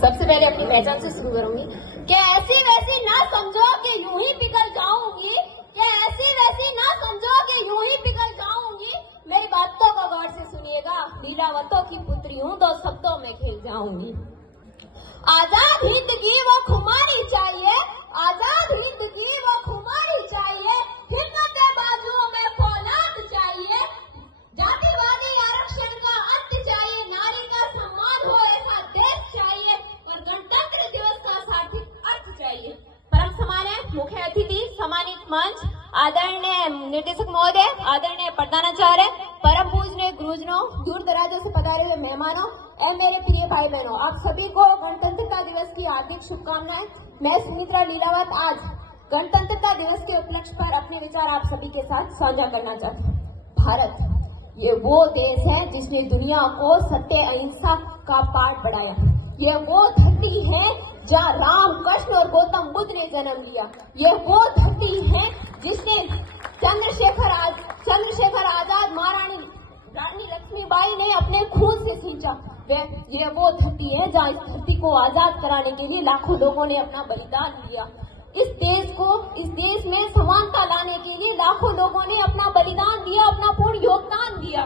सबसे पहले अपनी पहचान से शुरू करूंगी कि ऐसी वैसी ना समझो कि यूं ही पिघल जाऊंगी, कि ऐसी वैसी ना समझो कि यूं ही पिघल जाऊंगी। मेरी बातों को गौर से सुनिएगा, लीलावतों की पुत्री हूँ तो शब्दों में खेल जाऊंगी। आजाद हिंद की वो खुमारी चाहिए, आजाद हिंद की वो खुमारी चाहिए, हिम्मत बाजुओं में फौलाद चाहिए, जातिवादी आरक्षण का अंत चाहिए, नारी का सम्मान हो ऐसा देश चाहिए और गणतंत्र दिवस का सार्थक अर्थ चाहिए। परम सम्मान्य मुख्य अतिथि, सम्मानित मंच, आदरणीय निर्देशक महोदय, आदरणीय प्रधानाचार्य, परम पूजनीय गुरुजनों, दूर दराजों से पधारे हुए मेहमानों और मेरे प्रिय भाई बहनों, आप सभी को गणतंत्रता दिवस की हार्दिक शुभकामनाएं। मैं सुमित्रा लीलावत आज गणतंत्रता दिवस के उपलक्ष्य पर अपने विचार आप सभी के साथ साझा करना चाहती हूँ। भारत ये वो देश है जिसने दुनिया को सत्य अहिंसा का पाठ पढ़ाया। ये वो धरती है जहाँ राम, कृष्ण और गौतम बुद्ध ने जन्म लिया। ये वो धरती है जिसने चंद्रशेखर आजाद, महारानी रानी लक्ष्मीबाई ने अपने खून से सींचा। ये वो धरती है जहाँ इस धरती को आजाद कराने के लिए लाखों लोगों ने अपना बलिदान दिया। इस देश में समानता लाने के लिए लाखों लोगों ने अपना बलिदान दिया, अपना पूर्ण योगदान दिया।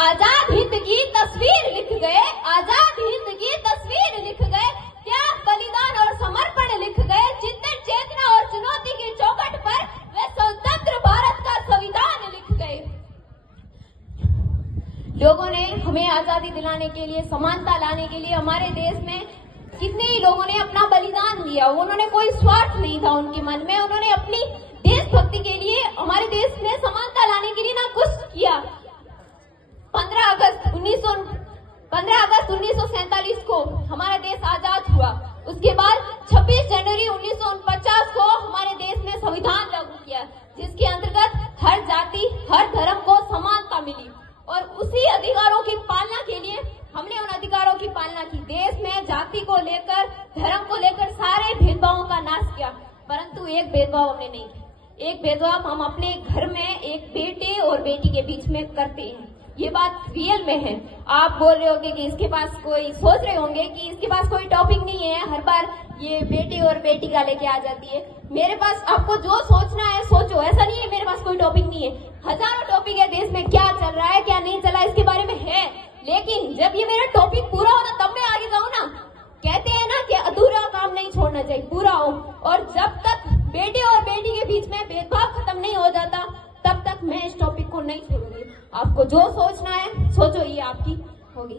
आजाद हिंद की तस्वीर लिख गए, आजाद हिंद की तस्वीर लिख गए, त्याग, बलिदान और समर्पण लिख गए। चिंतन, चेतना और चुनौती की चौखट पर वे स्वतंत्र भारत का संविधान लिख गए। लोगों ने हमें आजादी दिलाने के लिए, समानता लाने के लिए हमारे देश में कितने ही लोगों ने अपना बलिदान दिया। उन्होंने कोई स्वार्थ नहीं था उनके मन में, उन्होंने अपनी देशभक्ति के लिए हमारे देश में समानता लाने के लिए ना कुछ किया। 15 अगस्त 1947 को हमारा देश आजाद हुआ। उसके बाद 26 जनवरी 1949 को हमारे देश में संविधान लागू किया, जिसके अंतर्गत हर जाति, हर धर्म को समानता मिली और उसी अधिकारों की पालना के लिए हमने उन अधिकारों की पालना की। देश में जाति को लेकर, धर्म को लेकर सारे भेदभावों का नाश किया, परंतु एक भेदभाव हमने नहीं किया। एक भेदभाव हम अपने घर में एक बेटे और बेटी के बीच में करते हैं। ये बात रियल में है। आप बोल रहे होंगे कि इसके पास कोई, सोच रहे होंगे कि इसके पास कोई टॉपिक नहीं है, हर बार ये बेटे और बेटी का लेके आ जाती है। मेरे पास आपको जो सोचना है सोचो, ऐसा नहीं है मेरे पास कोई टॉपिक नहीं है। हजारों टॉपिक है, देश में क्या चल रहा है, क्या नहीं चला, इसके बारे में है। लेकिन जब ये मेरा टॉपिक पूरा हो ना, तब मैं आगे जाऊँ ना। कहते हैं ना कि अधूरा काम नहीं छोड़ना चाहिए, पूरा हो। और जब तक बेटे और बेटी के बीच में भेदभाव खत्म नहीं हो जाता, तब तक मैं इस टॉपिक को नहीं छोड़ूंगी। आपको जो सोचना है सोचो, ये आपकी होगी।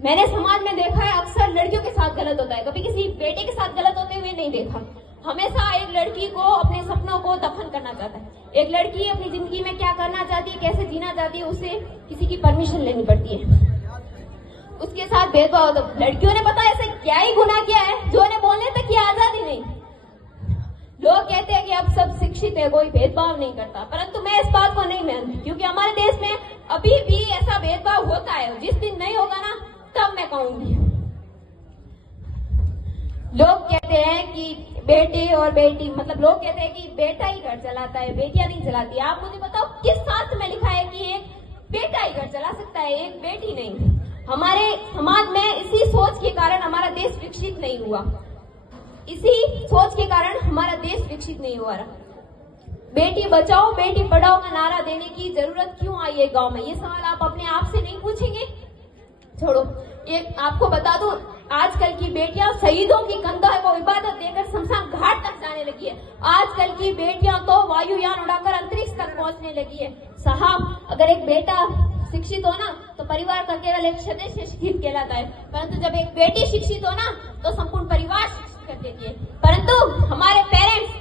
मैंने समाज में देखा है अक्सर लड़कियों के साथ गलत होता है, कभी किसी बेटे के साथ गलत होते हुए नहीं देखा। हमेशा एक लड़की को अपने सपनों को दफन करना चाहता है। एक लड़की अपनी जिंदगी में क्या करना चाहती है, कैसे जीना चाहती है, उसे किसी की परमिशन लेनी पड़ती है। उसके साथ भेदभाव, लड़कियों ने पता ऐसे क्या ही गुनाह किया है जो उन्हें बोलने तक की आजादी नहीं। लोग कहते हैं कि अब सब शिक्षित है, कोई भेदभाव नहीं करता, परंतु मैं इस बात को नहीं मानती, क्योंकि हमारे देश में अभी भी ऐसा भेदभाव होता है। जिस दिन नहीं होगा ना, तब मैं कहूंगी। लोग कहते हैं कि बेटे और बेटी, मतलब लोग कहते हैं कि बेटा ही घर चलाता है, बेटियां नहीं चलाती। आप मुझे बताओ किस शास्त्र में लिखा है कि एक बेटा ही घर चला सकता है, एक बेटी नहीं। हमारे समाज में इसी सोच के कारण हमारा देश विकसित नहीं हुआ, इसी सोच के कारण हमारा देश विकसित नहीं हुआ रहा। बेटी बचाओ बेटी पढ़ाओ का नारा देने की जरूरत क्यों आई है गांव में? ये सवाल आप अपने आप से नहीं पूछेंगे? छोड़ो, एक आपको बता दूं, आजकल की बेटियां शहीदों की कंधा को इबादत देकर शमशान घाट तक जाने लगी है। आजकल की बेटियां तो वायुयान उड़ाकर अंतरिक्ष तक पहुंचने लगी है। साहब, अगर एक बेटा शिक्षित हो ना, तो परिवार का केवल एक सदस्य शिक्षित कहलाता है, परंतु जब एक बेटी शिक्षित हो ना, तो संपूर्ण परिवार शिक्षित कर देती है। परंतु हमारे पेरेंट्स